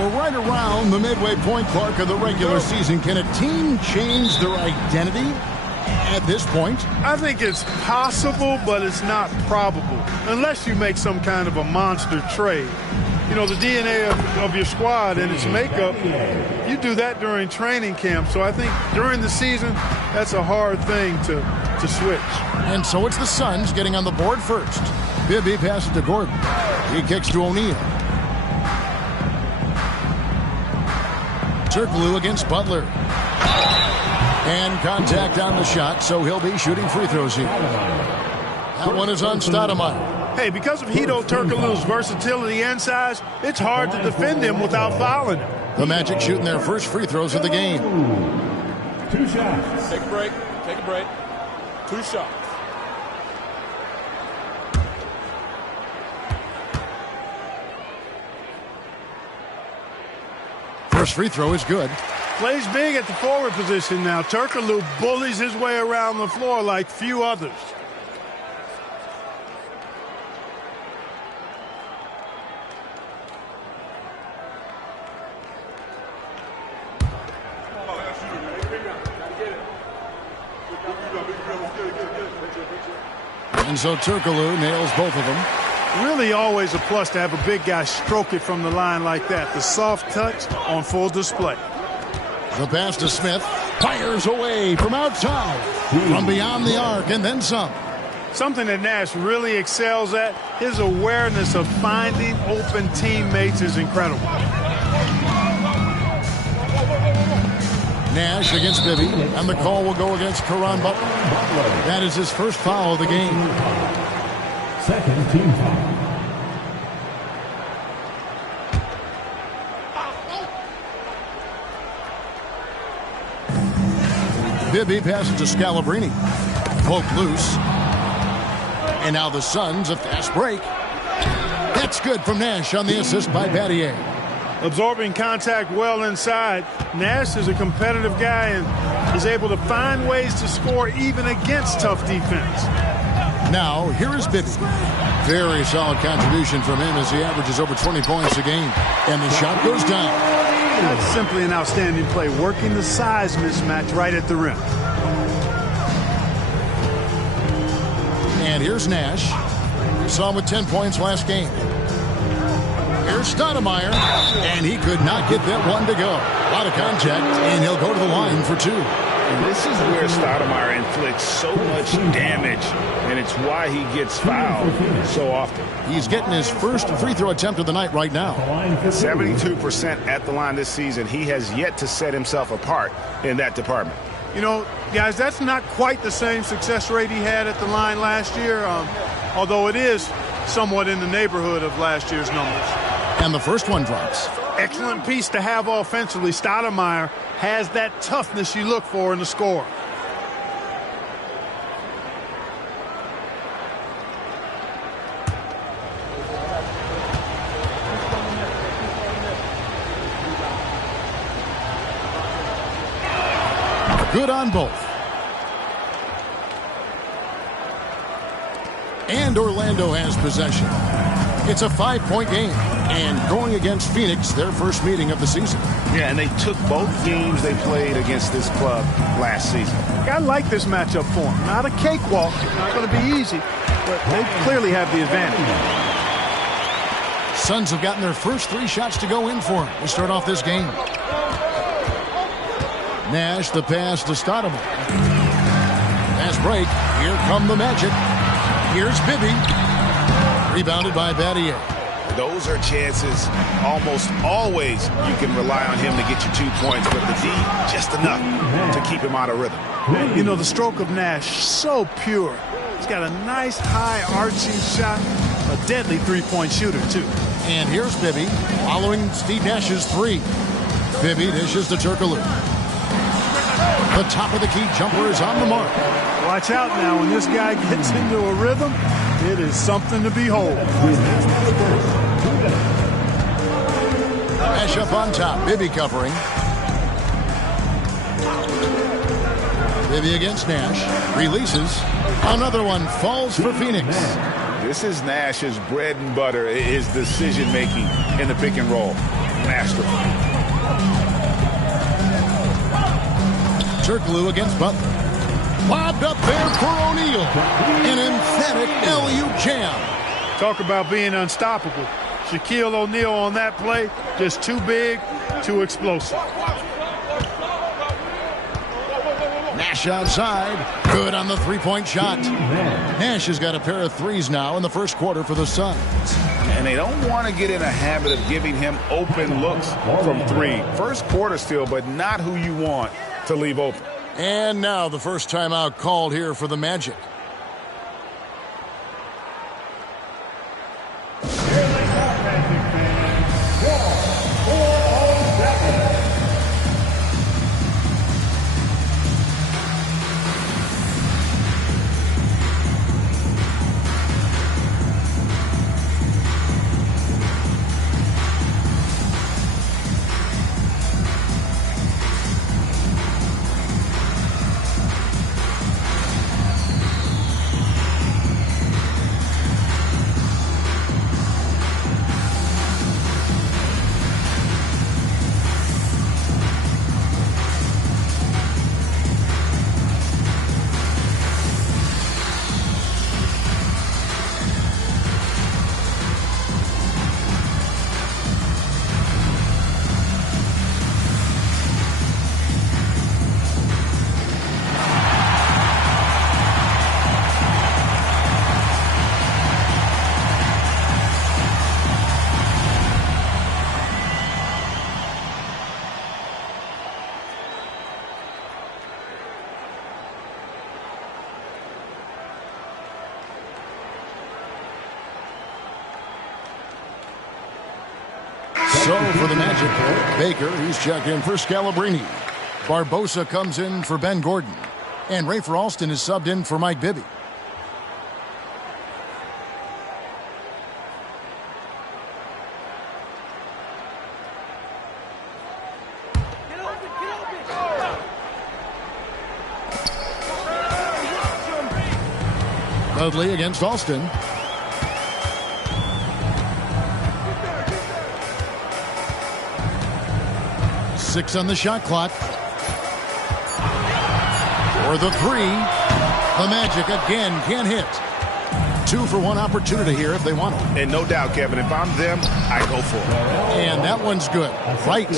Well, right around the midway point, Clark, of the regular season, can a team change their identity at this point? I think it's possible, but it's not probable, unless you make some kind of a monster trade. You know, the DNA of your squad and its makeup, you do that during training camp. So I think during the season, that's a hard thing to switch. And so it's the Suns getting on the board first. Bibby passes to Gordon. He kicks to O'Neal. Turkoglu against Butler. And contact on the shot, so he'll be shooting free throws here. That one is on Stoudemire. Hey, because of Hedo Turkoglu's versatility and size, it's hard to defend him without fouling him. The Magic shooting their first free throws of the game. 2 shots. Take a break. Take a break. 2 shots. First free throw is good. Plays big at the forward position now. Turkoglu bullies his way around the floor like few others. And so Turkoglu nails both of them. Really always a plus to have a big guy stroke it from the line like that. The soft touch on full display. The pass to Smith. Fires away from outside. From beyond the arc and then some. Something that Nash really excels at, his awareness of finding open teammates is incredible. Nash against Bibby, and the call will go against Caron Butler. That is his first foul of the game. Second team foul. Bibby passes to Scalabrine. Poke loose. And now the Suns, a fast break. That's good from Nash on the assist by Battier. Absorbing contact well inside. Nash is a competitive guy and is able to find ways to score even against tough defense. Now, here is Bibby. Very solid contribution from him as he averages over 20 points a game. And the shot goes down. That's simply an outstanding play, working the size mismatch right at the rim. And here's Nash. We saw him with 10 points last game. Here's Stoudemire, and he could not get that one to go. A lot of contact, and he'll go to the line for 2. And this is where Stoudemire inflicts so much damage, and it's why he gets fouled so often. He's getting his first free throw attempt of the night right now. 72% at the line this season. He has yet to set himself apart in that department. You know, guys, that's not quite the same success rate he had at the line last year, although it is somewhat in the neighborhood of last year's numbers. And the first one drops. Excellent piece to have offensively. Stoudemire has that toughness you look for in the score. Good on both. And Orlando has possession. It's a 5-point game. And going against Phoenix, their first meeting of the season. Yeah, and they took both games they played against this club last season. I like this matchup for them. Not a cakewalk, not going to be easy, but they clearly have the advantage. Suns have gotten their first 3 shots to go in for them to start off this game. Nash, the pass to Stoudemire. Pass break. Here come the Magic. Here's Bibby. Rebounded by Battier. Those are chances almost always you can rely on him to get you 2 points, but the D, just enough to keep him out of rhythm. You know, the stroke of Nash, so pure. He's got a nice, high, arching shot. A deadly three-point shooter, too. And here's Bibby following Steve Nash's 3. Bibby dishes to Turkoglu. The top of the key jumper is on the mark. Watch out now. When this guy gets into a rhythm, it is something to behold. Nash up on top. Bibby covering. Bibby against Nash. Releases. Another one falls for Phoenix. This is Nash's bread and butter, his decision-making in the pick and roll. masterful. Turkoglu against Butler. Lobbed up there for O'Neal. An emphatic LU jam. Talk about being unstoppable. Shaquille O'Neal on that play, just too big, too explosive. Nash outside. Good on the three-point shot. Nash has got a pair of threes now in the first quarter for the Suns. And they don't want to get in a habit of giving him open looks from three. First quarter still, but not who you want to leave open. And now the first timeout called here for the Magic. So for the Magic, Baker, he's checked in for Scalabrine. Barbosa comes in for Ben Gordon. And Rafer Alston is subbed in for Mike Bibby. Dudley against Alston. Six on the shot clock. For the three. The Magic again can't hit. 2-for-1 opportunity here if they want it. And no doubt, Kevin, if I'm them, I go for it. And that one's good. Right.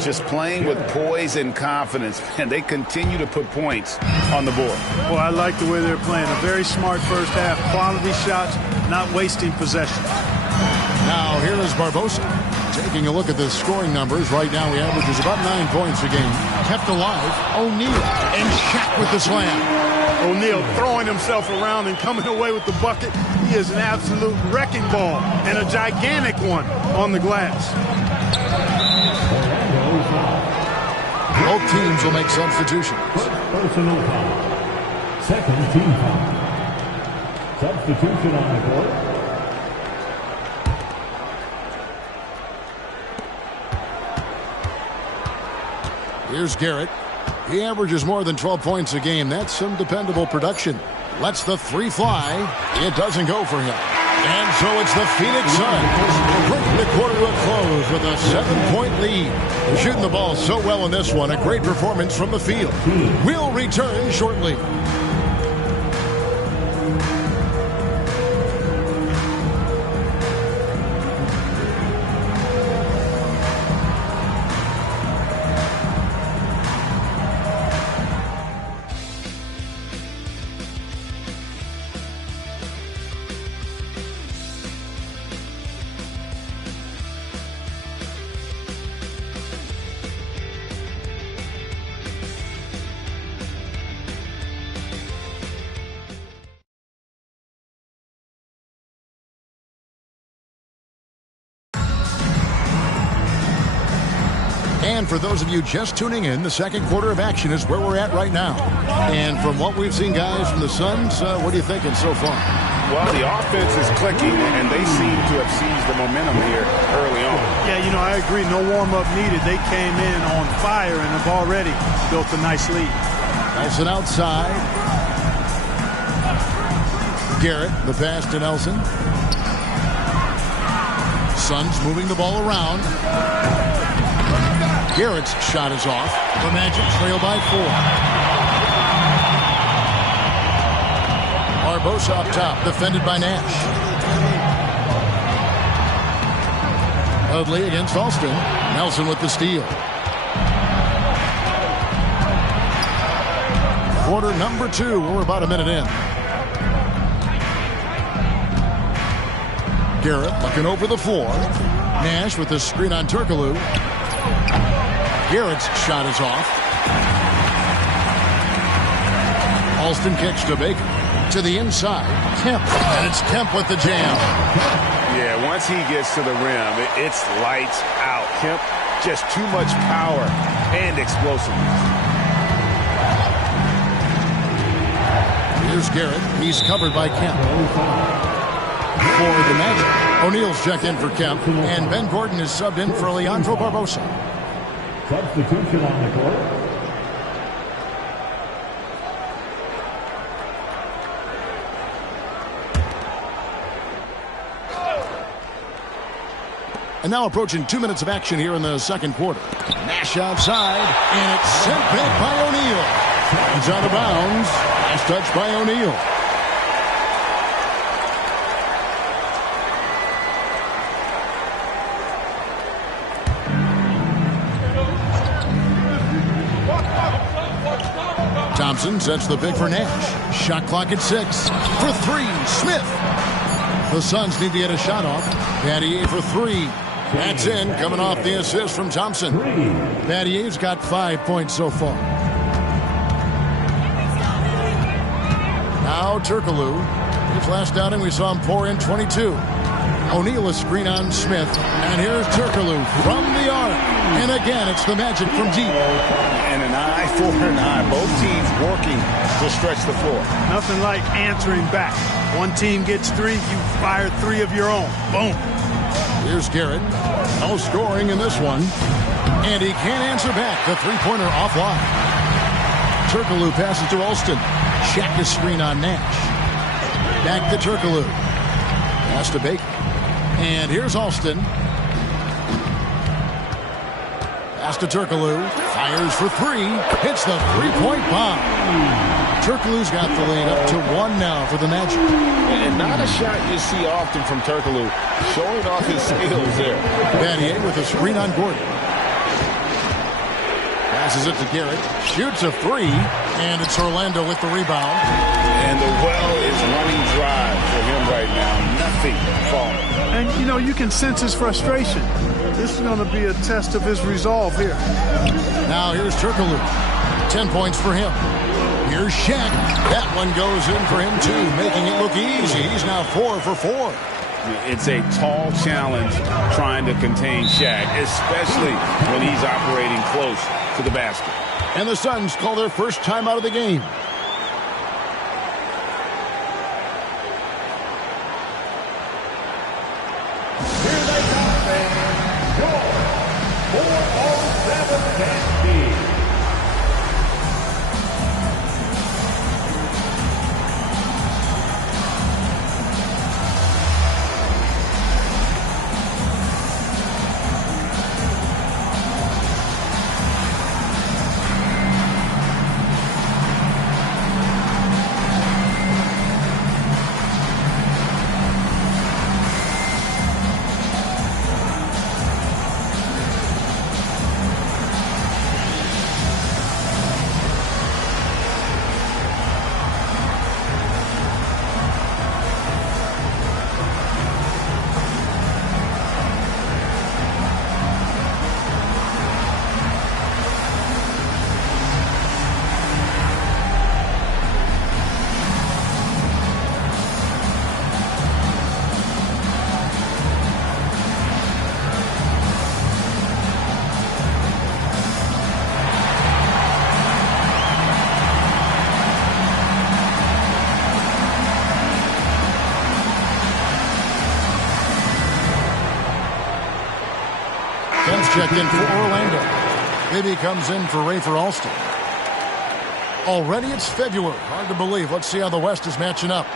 Just playing with poise and confidence, and they continue to put points on the board. Well, I like the way they're playing. A very smart first half. Quality shots, not wasting possession. Now here is Barbosa. Taking a look at the scoring numbers, right now he averages about 9 points a game. Kept alive, O'Neal, and Shaq with the slam. O'Neal throwing himself around and coming away with the bucket. He is an absolute wrecking ball and a gigantic one on the glass. Both teams will make substitutions. Personal foul. Second team foul. Substitution on the court. Here's Garrett. He averages more than 12 points a game. That's some dependable production. Lets the three fly. It doesn't go for him. And so it's the Phoenix Suns bringing the quarter to a close with a 7-point lead. They're shooting the ball so well in this one. A great performance from the field. We'll return shortly. And for those of you just tuning in, the second quarter of action is where we're at right now. And from what we've seen, guys, from the Suns, what are you thinking so far? Well, the offense is clicking, and they seem to have seized the momentum here early on. Yeah, you know, I agree. No warm-up needed. They came in on fire and have already built a nice lead. Nice and outside. Garrett, the pass to Nelson. Suns moving the ball around. Garrett's shot is off. The Magic trail by 4. Barbosa up top, defended by Nash. Dudley against Alston. Nelson with the steal. Quarter number 2. We're about a minute in. Garrett looking over the floor. Nash with the screen on Turkoglu. Garrett's shot is off. Alston kicks to Baker. To the inside. Kemp. And it's Kemp with the jam. Yeah, once he gets to the rim, it's lights out. Kemp, just too much power and explosiveness. Here's Garrett. He's covered by Kemp. For the Magic, O'Neal's checked in for Kemp, and Ben Gordon is subbed in for Leandro Barbosa. Substitution on the court. And now approaching 2 minutes of action here in the second quarter. Nash outside, and it's sent back by O'Neal. It's out of bounds. Last touch by O'Neal. Thompson sets the pick for Nash. Shot clock at 6. For 3, Smith. The Suns need to get a shot off. Battier for 3. That's in, coming off the assist from Thompson. Battier's got 5 points so far. Now Turkoglu. His last outing, we saw him pour in 22. O'Neal a screen on Smith. And here's Turkoglu from the arc. And again, it's the Magic from deep. And an eye for an eye. Both teams working to stretch the floor. Nothing like answering back. One team gets 3, you fire 3 of your own. Boom. Here's Garrett. No scoring in this one. And he can't answer back. The three-pointer offline. Turkoglu passes to Alston. Check his screen on Nash. Back to Turkoglu. Pass to Baker. And here's Alston. Pass to Turkoglu. Fires for 3. Hits the three-point bomb. Turkoglu's got the lead up to 1 now for the Magic. And not a shot you see often from Turkoglu. Showing off his skills there. Battier with a screen on Gordon. Passes it to Garrett. Shoots a 3. And it's Orlando with the rebound. And the well is running dry for him right now. Nothing falling. And, you know, you can sense his frustration. This is going to be a test of his resolve here. Now here's Turkoglu. 10 points for him. Here's Shaq. That one goes in for him, too, making it look easy. He's now 4 for 4. It's a tall challenge trying to contain Shaq, especially when he's operating close to the basket. And the Suns call their first time out of the game. Here they come, fans. Your 407 can't be. Checked in for Orlando. Bibby comes in for Rafer Alston. Already it's February. Hard to believe. Let's see how the West is matching up.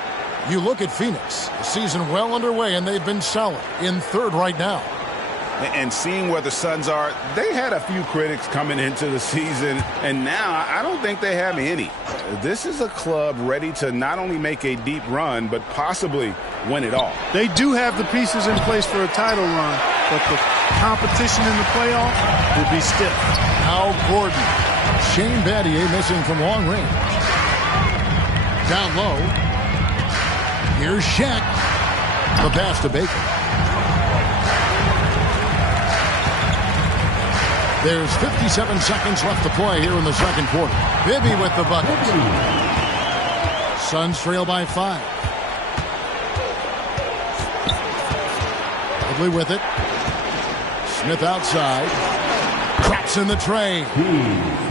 You look at Phoenix. The season well underway, and they've been solid in 3rd right now. And seeing where the Suns are, they had a few critics coming into the season, and now I don't think they have any. This is a club ready to not only make a deep run, but possibly win it all. They do have the pieces in place for a title run, but the competition in the playoffs will be stiff. Now Gordon. Shane Battier missing from long range. Down low. Here's Shaq. The pass to Baker. There's 57 seconds left to play here in the second quarter. Bibby with the bucket. Suns trail by 5. Quigley with it. Smith outside. Drops in the tray.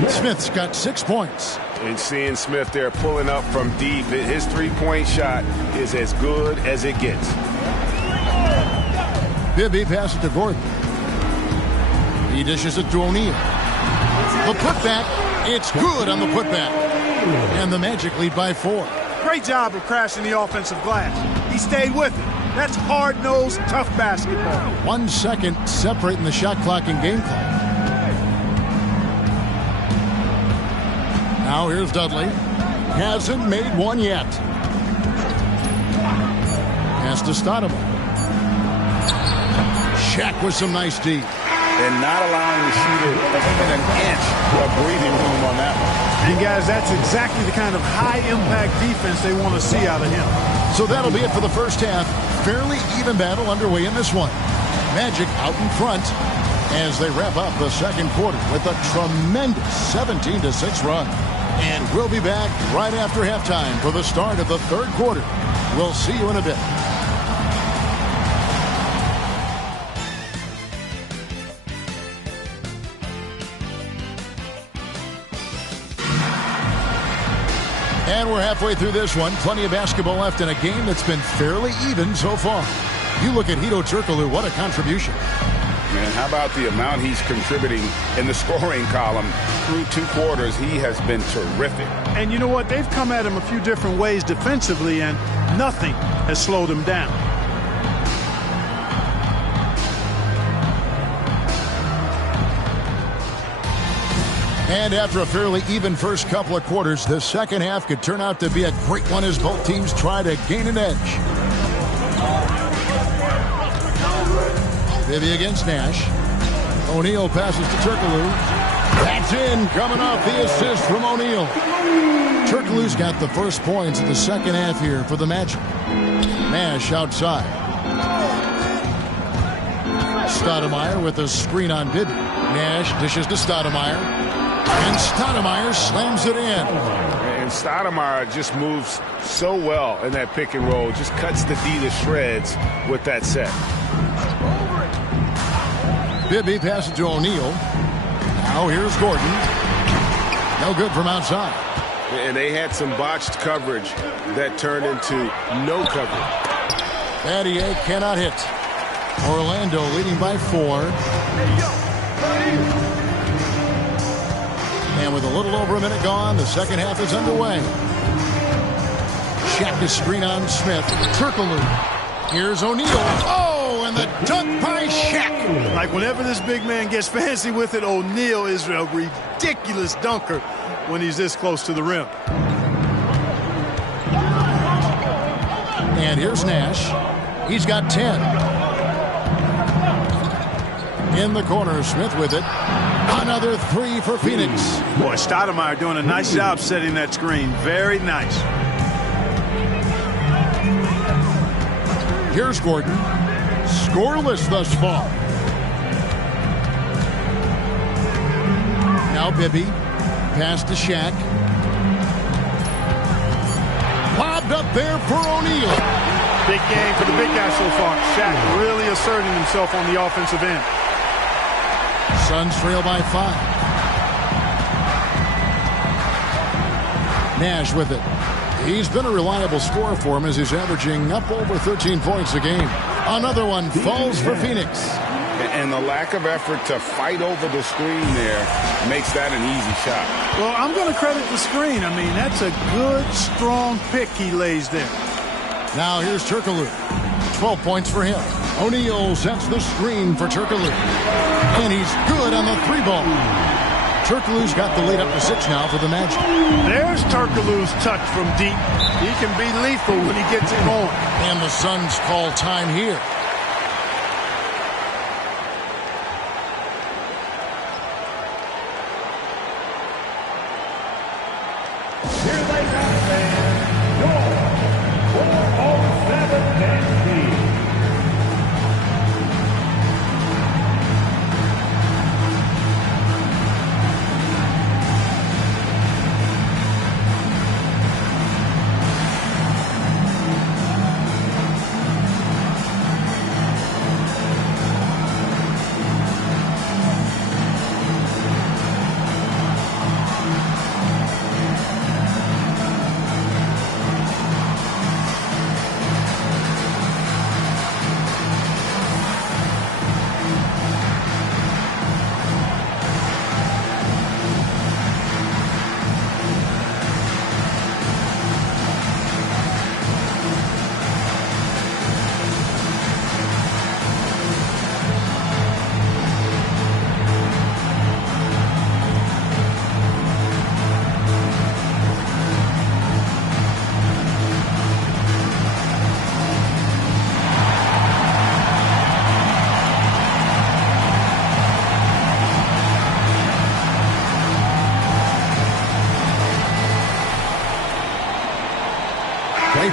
Smith's got 6 points. And seeing Smith there pulling up from deep, his three-point shot is as good as it gets. Bibby passes to Gordon. He dishes it to O'Neal. The putback, it's good on the putback. And the Magic lead by 4. Great job of crashing the offensive glass. He stayed with it. That's hard-nosed, tough basketball. 1 second separating the shot clock and game clock. Now here's Dudley. Hasn't made one yet. Pass to Stoudemire. Shaq with some nice D. And not allowing the shooter even an inch of breathing room on that one. And guys, that's exactly the kind of high-impact defense they want to see out of him. So that'll be it for the first half. Fairly even battle underway in this one. Magic out in front as they wrap up the second quarter with a tremendous 17-6 run. And we'll be back right after halftime for the start of the third quarter. We'll see you in a bit. And we're halfway through this one. Plenty of basketball left in a game that's been fairly even so far. You look at Hedo Turkoglu, what a contribution. Man, how about the amount he's contributing in the scoring column through 2 quarters? He has been terrific. And you know what? They've come at him a few different ways defensively, and nothing has slowed him down. And after a fairly even first couple of quarters, the second half could turn out to be a great one as both teams try to gain an edge. Bibby against Nash. O'Neal passes to Turkoglu. That's in, coming off the assist from O'Neal. Turkoglu's got the first points in the second half here for the Magic. Nash outside. Stoudemire with a screen on Bibby. Nash dishes to Stoudemire. And Stoudemire slams it in. And Stoudemire just moves so well in that pick and roll. Just cuts the D to shreds with that set. Bibby passes to O'Neal. Now here's Gordon. No good from outside. And they had some botched coverage that turned into no coverage. Battier cannot hit. Orlando leading by 4. And with a little over a minute gone, the second half is underway. Shaq is screen on Smith. Turkoglu. Here's O'Neal. Oh, and the dunk by Shaq. Like whenever this big man gets fancy with it, O'Neal is a ridiculous dunker when he's this close to the rim. And here's Nash. He's got 10. In the corner, Smith with it. Another 3 for Phoenix. Boy, Stoudemire doing a nice job setting that screen. Very nice. Here's Gordon. Scoreless thus far. Now Bibby. Pass to Shaq. Lobbed up there for O'Neal. Big game for the big guy so far. Shaq really asserting himself on the offensive end. Suns trail by 5. Nash with it. He's been a reliable scorer for him as he's averaging up over 13 points a game. Another one falls for Phoenix. And the lack of effort to fight over the screen there makes that an easy shot. Well, I'm going to credit the screen. I mean, that's a good, strong pick he lays there. Now here's Turkoglu. 12 points for him. O'Neal sets the screen for Turkoglu. And he's good on the 3-ball. Turkoglu's got the lead up to 6 now for the Magic. There's Turkoglu's touch from deep. He can be lethal when he gets it going. And the Suns call time here. Here they come, fans. Your 407 Nancy.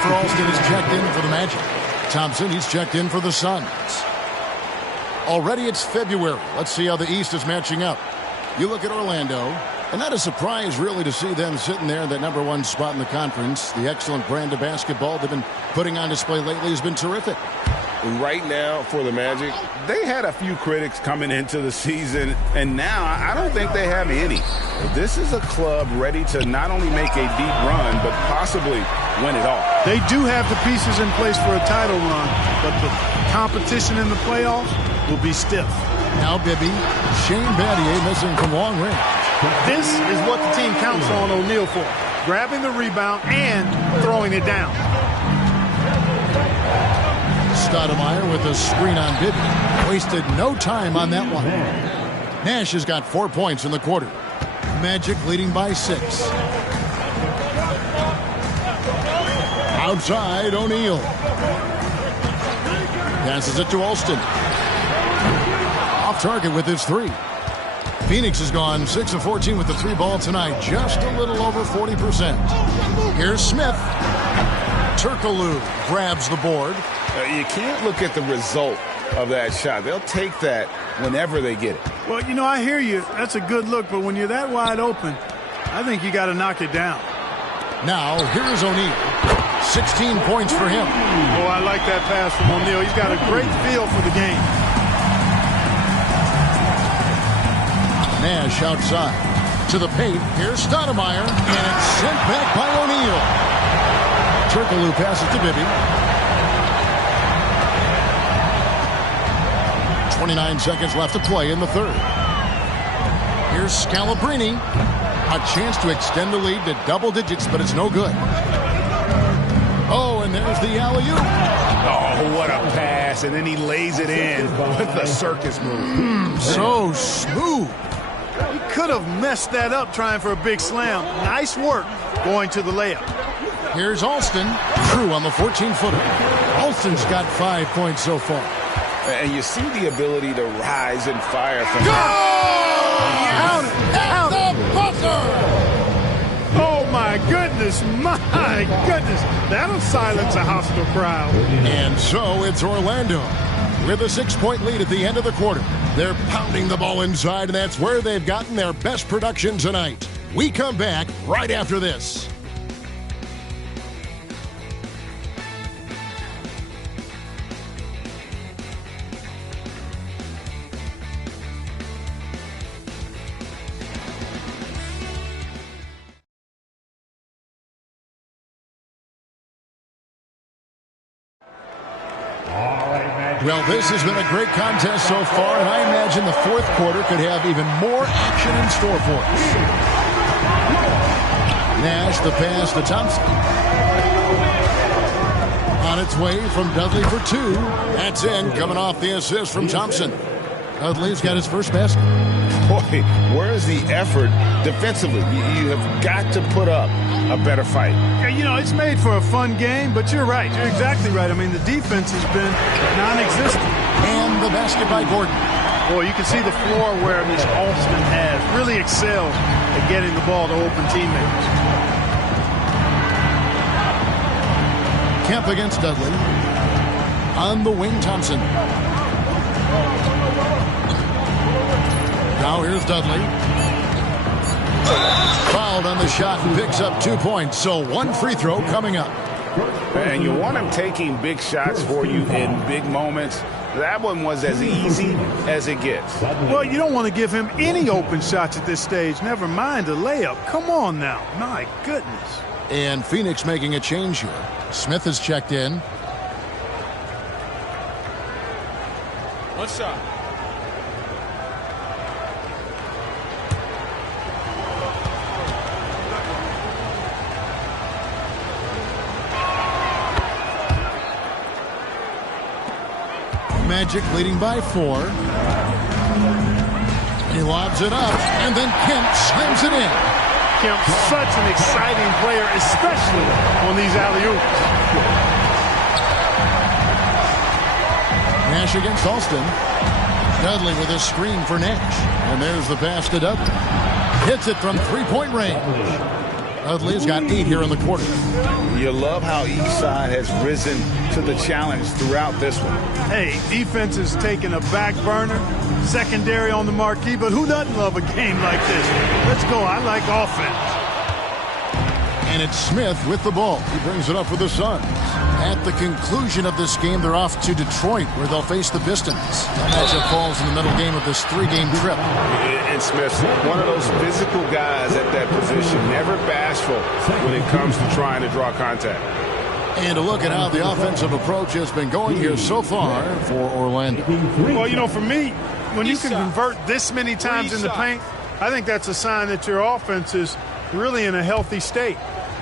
For Alston is checked in for the Magic. Thompson, he's checked in for the Suns. Already it's February. Let's see how the East is matching up. You look at Orlando, and not a surprise really to see them sitting there in that #1 spot in the conference. The excellent brand of basketball they've been putting on display lately has been terrific. Right now, for the Magic, they had a few critics coming into the season, and now I don't think they have any. This is a club ready to not only make a deep run, but possibly win it all. They do have the pieces in place for a title run, but the competition in the playoffs will be stiff. Now Bibby, Shane Battier missing from long range. This is what the team counts on O'Neal for, grabbing the rebound and throwing it down. Stoudemire with a screen on Bibby. Wasted no time on that one. Nash has got 4 points in the quarter. Magic leading by 6. Outside, O'Neal. Passes it to Alston. Off target with his 3. Phoenix has gone 6 of 14 with the 3-ball tonight. Just a little over 40%. Here's Smith. Turkoglu grabs the board. You can't look at the result of that shot. They'll take that whenever they get it. Well, you know, I hear you. That's a good look, but when you're that wide open, I think you got to knock it down. Now, here's O'Neal. 16 points for him. Oh, I like that pass from O'Neal. He's got a great feel for the game. Nash outside. To the paint. Here's Stoudemire. And it's sent back by O'Neal. Turkoglu passes to Bibby. 29 seconds left to play in the third. Here's Scalabrine. A chance to extend the lead to double digits, but it's no good. Oh, and there's the alley-oop. Oh, what a pass. And then he lays it in with the circus move. So smooth. He could have messed that up trying for a big slam. Nice work going to the layup. Here's Alston. True on the 14-footer. Alston's got 5 points so far. And you see the ability to rise and fire from Count it! Count it! Oh, my goodness! My goodness! That'll silence a hostile crowd. And so it's Orlando with a 6-point lead at the end of the quarter. They're pounding the ball inside, and that's where they've gotten their best production tonight. We come back right after this. Well, this has been a great contest so far, and I imagine the fourth quarter could have even more action in store for us. Nash, the pass to Thompson. On it, its way from Dudley for 2. That's in, coming off the assist from Thompson. Dudley's got his first basket. Boy, where's the effort defensively? You have got to put up a better fight. Yeah, you know, it's made for a fun game, but you're right. You're exactly right. I mean, the defense has been non-existent. And the basket by Gordon. Boy, you can see the floor where Miss Alston has really excelled at getting the ball to open teammates. Kemp against Dudley. On the wing, Thompson. Now here's Dudley. Fouled on the shot and picks up 2 points. So 1 free throw coming up. And you want him taking big shots for you in big moments. That one was as easy as it gets. Well, you don't want to give him any open shots at this stage. Never mind a layup. Come on now. My goodness. And Phoenix making a change here. Smith has checked in. 1 shot. Magic leading by 4. He lobs it up, and then Kemp slams it in. Kemp, such an exciting player, especially on these alley-oops. Nash against Alston. Dudley with a screen for Nash. And there's the pass to Dudley. Hits it from 3-point range. Dudley's got 8 here in the quarter. You love how each side has risen to the challenge throughout this one. Hey, defense is taking a back burner, secondary on the marquee, but who doesn't love a game like this? Let's go. I like offense. And it's Smith with the ball. He brings it up for the Suns. At the conclusion of this game, they're off to Detroit, where they'll face the Pistons. That matchup falls in the middle game of this 3-game trip. And Smith's one of those physical guys at that position, never bashful when it comes to trying to draw contact. And a look at how the offensive approach has been going here so far for Orlando. Well, you know, for me, when you can convert this many times in the paint, I think that's a sign that your offense is really in a healthy state.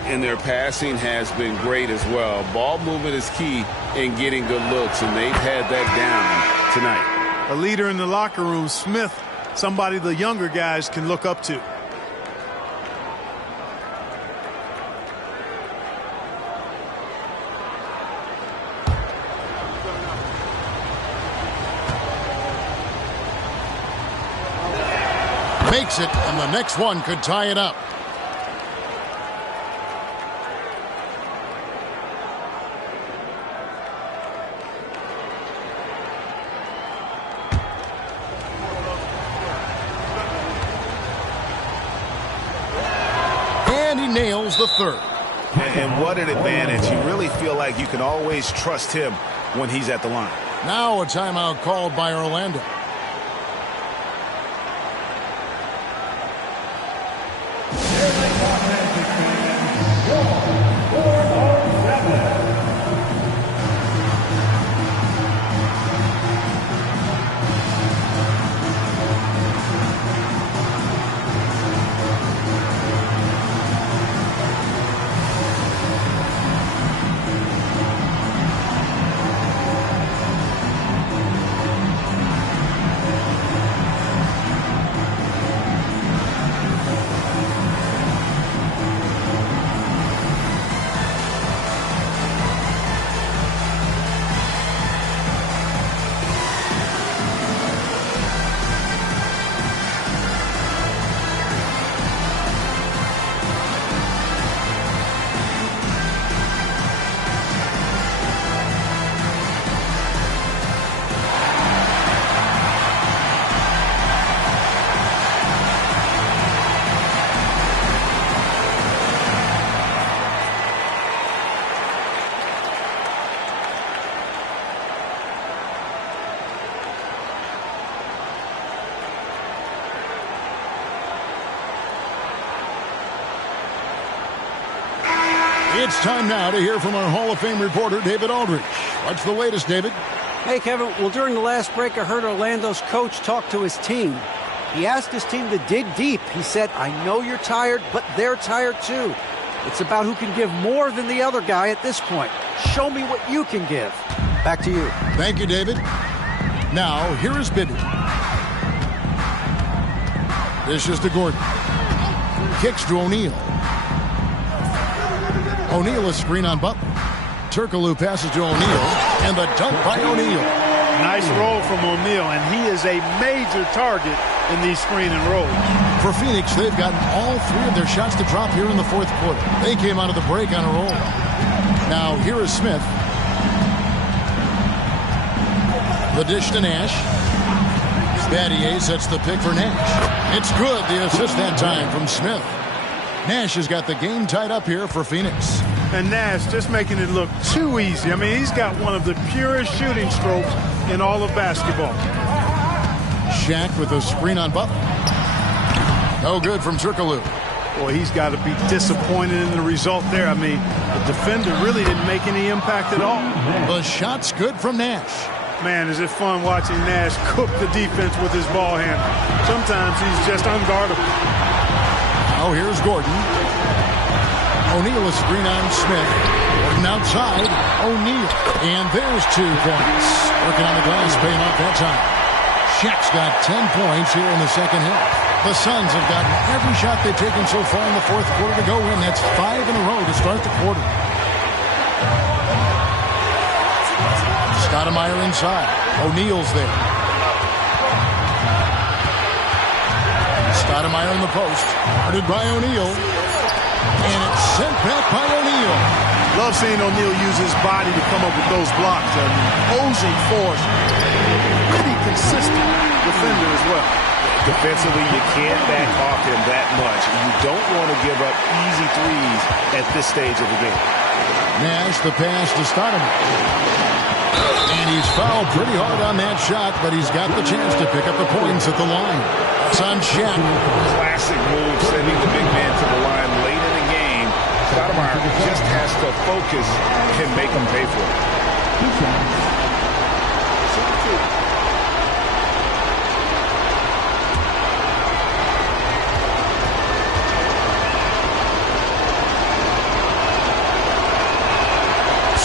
And their passing has been great as well. Ball movement is key in getting good looks, and they've had that down tonight. A leader in the locker room, Smith, somebody the younger guys can look up to. Makes it, and the next one could tie it up. And he nails the third. And what an advantage. You really feel like you can always trust him when he's at the line. Now a timeout called by Orlando. It's time now to hear from our Hall of Fame reporter, David Aldridge. What's the latest, David? Hey, Kevin. Well, during the last break, I heard Orlando's coach talk to his team. He asked his team to dig deep. He said, I know you're tired, but they're tired too. It's about who can give more than the other guy at this point. Show me what you can give. Back to you. Thank you, David. Now, here is Bibby. Dishes to Gordon. Kicks to O'Neal. O'Neal a screen on Butler. Turkoglu passes to O'Neal, and the dunk by O'Neal. Nice roll from O'Neal, and he is a major target in these screen and rolls. For Phoenix, they've gotten all three of their shots to drop here in the fourth quarter. They came out of the break on a roll. Now, here is Smith. The dish to Nash. Battier sets the pick for Nash. It's good, the assist that time from Smith. Nash has got the game tied up here for Phoenix. And Nash just making it look too easy. I mean, he's got one of the purest shooting strokes in all of basketball. Shaq with a screen on Butler. No good from Turkoglu. Boy, he's got to be disappointed in the result there. I mean, the defender really didn't make any impact at all. The shot's good from Nash. Man, is it fun watching Nash cook the defense with his ball handle. Sometimes he's just unguardable. Now here's Gordon. O'Neal a screen on Smith. Gordon outside. O'Neal. And there's 2 points. Working on the glass, paying off that time. Shaq's got 10 points here in the second half. The Suns have gotten every shot they've taken so far in the fourth quarter to go in. That's 5 in a row to start the quarter. Stoudemire inside. O'Neal's there. Stoudemire in the post. Guarded by O'Neal. And it's sent back by O'Neal. Love seeing O'Neal use his body to come up with those blocks. I mean, opposing force. Pretty consistent defender as well. Defensively, you can't back off him that much. You don't want to give up easy threes at this stage of the game. Nash, the pass to Stoudemire. And he's fouled pretty hard on that shot, but he's got the chance to pick up the points at the line. It's on Shaq. Classic move, sending the big man to the line late in the game. Stoudemire just has to focus and make him pay for it.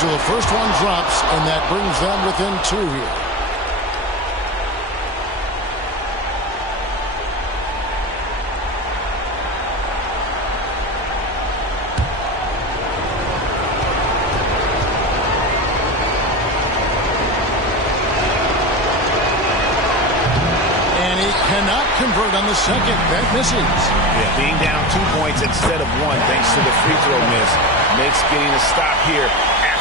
So the first one drops, and that brings them within 2 here. And he cannot convert on the second. That misses. Yeah, being down 2 points instead of 1 thanks to the free throw miss makes getting a stop here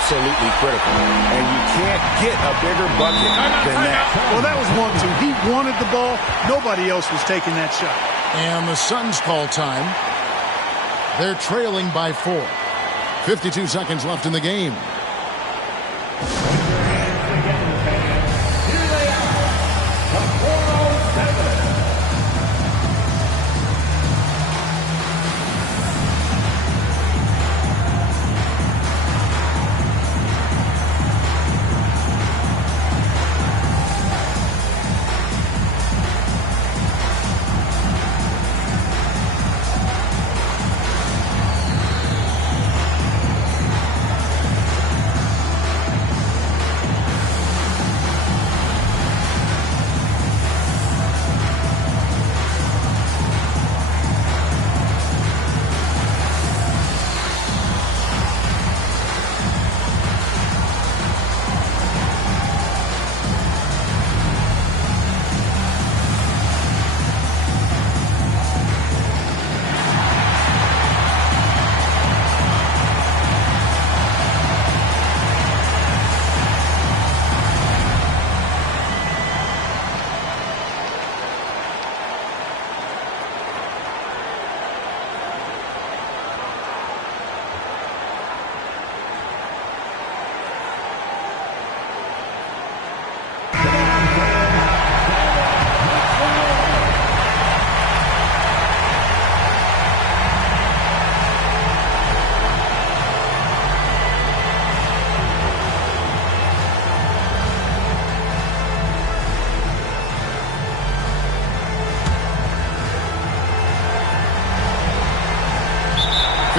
absolutely critical. And you can't get a bigger bucket than that. Well, that was 1-2. He wanted the ball. Nobody else was taking that shot. And the Suns call time. They're trailing by 4. 52 seconds left in the game.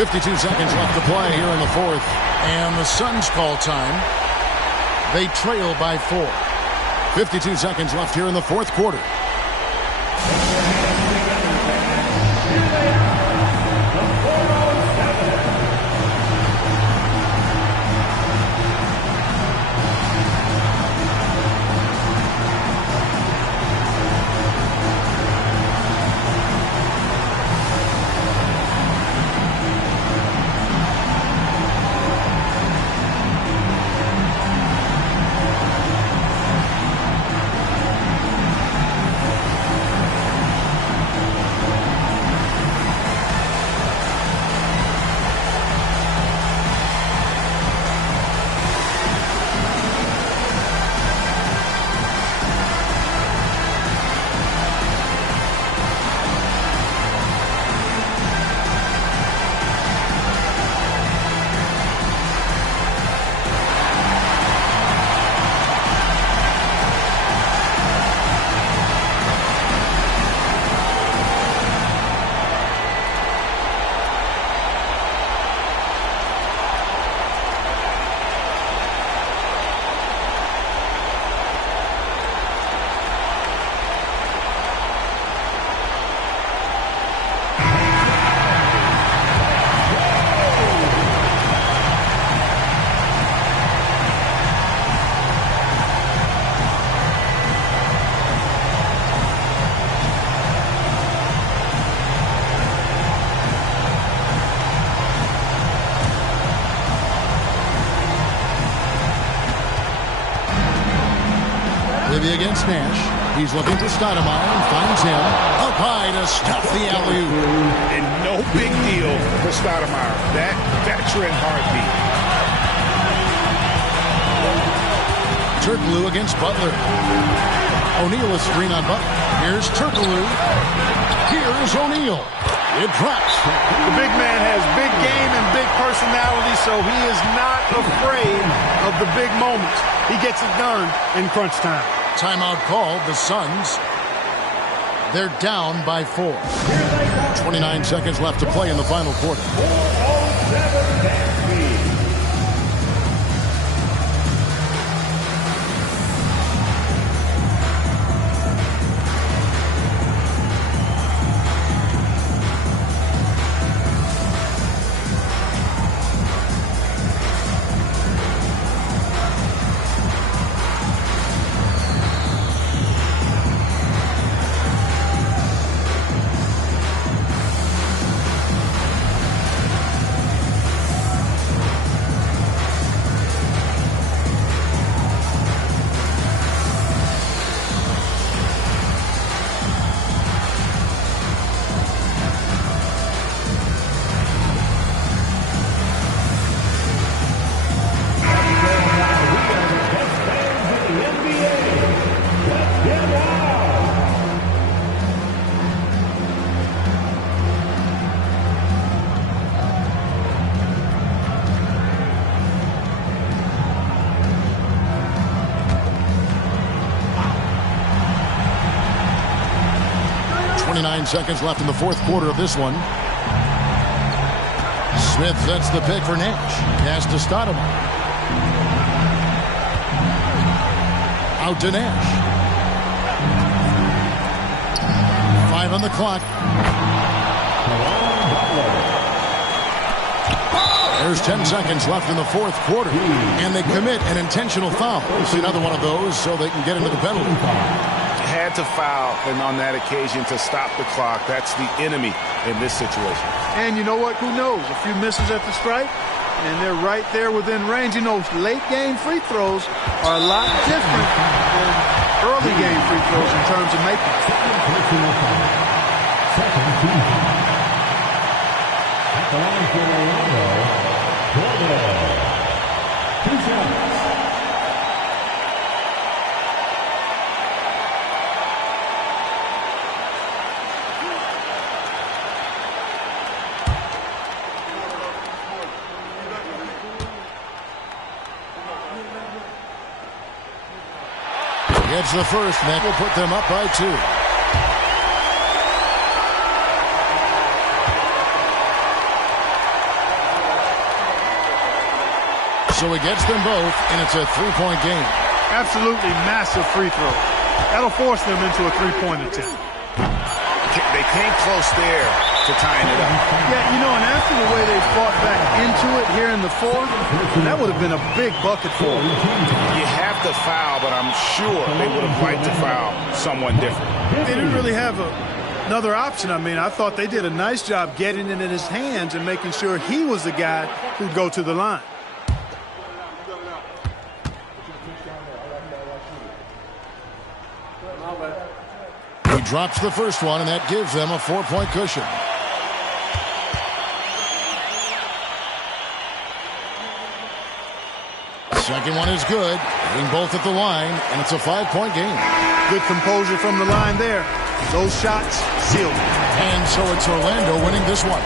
52 seconds left to play here in the fourth. And the Suns call time. They trail by 4. 52 seconds left here in the fourth quarter. Against Nash. He's looking for Stoudemire and finds him. Up high to stuff the alley-oop. And no big deal for Stoudemire. That veteran heartbeat. Turkoglu against Butler. O'Neal is screen on Butler. Here's Turkoglu. Here's O'Neal. It drops. The big man has big game and big personality, so he is not afraid of the big moments. He gets it done in crunch time. Timeout called. The Suns, they're down by 4. 29 seconds left to play in the final quarter. 29 seconds left in the fourth quarter of this one. Smith sets the pick for Nash. Pass to Stoudemire. Out to Nash. 5 on the clock. There's 10 seconds left in the fourth quarter. And they commit an intentional foul. We'll see another one of those so they can get into the penalty. Had to foul, and on that occasion to stop the clock. That's the enemy in this situation. And you know what? Who knows? A few misses at the stripe, and they're right there within range. You know, late game free throws are a lot different than early game free throws in terms of making. At the line for Orlando, Porter. 2 shots. Gets the first, and that will put them up by 2. So he gets them both, and it's a three-point game. Absolutely massive free throw. That'll force them into a three-point attempt. They came close there to tying it up. Yeah, you know, and after the way they fought back into it here in the fourth, that would have been a big bucket for them. You have to foul, but I'm sure they would have liked to foul someone different. They didn't really have another option. I mean, I thought they did a nice job getting it in his hands and making sure he was the guy who'd go to the line. He drops the first one, and that gives them a 4-point cushion. Second one is good. Hitting both at the line, and it's a 5-point game. Good composure from the line there. Those shots sealed it. And so it's Orlando winning this one.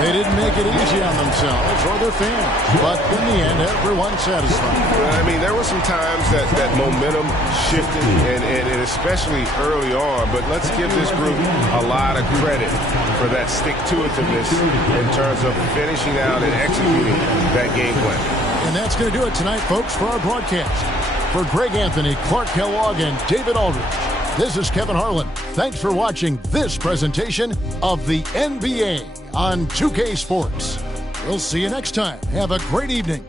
They didn't make it easy on themselves or their fans, but in the end, everyone's satisfied. I mean, there were some times that momentum shifted, and especially early on, but let's give this group a lot of credit for that stick-to-itiveness in terms of finishing out and executing that game plan. And that's going to do it tonight, folks, for our broadcast. For Greg Anthony, Clark Kellogg, and David Aldridge, this is Kevin Harlan. Thanks for watching this presentation of the NBA on 2K Sports. We'll see you next time. Have a great evening.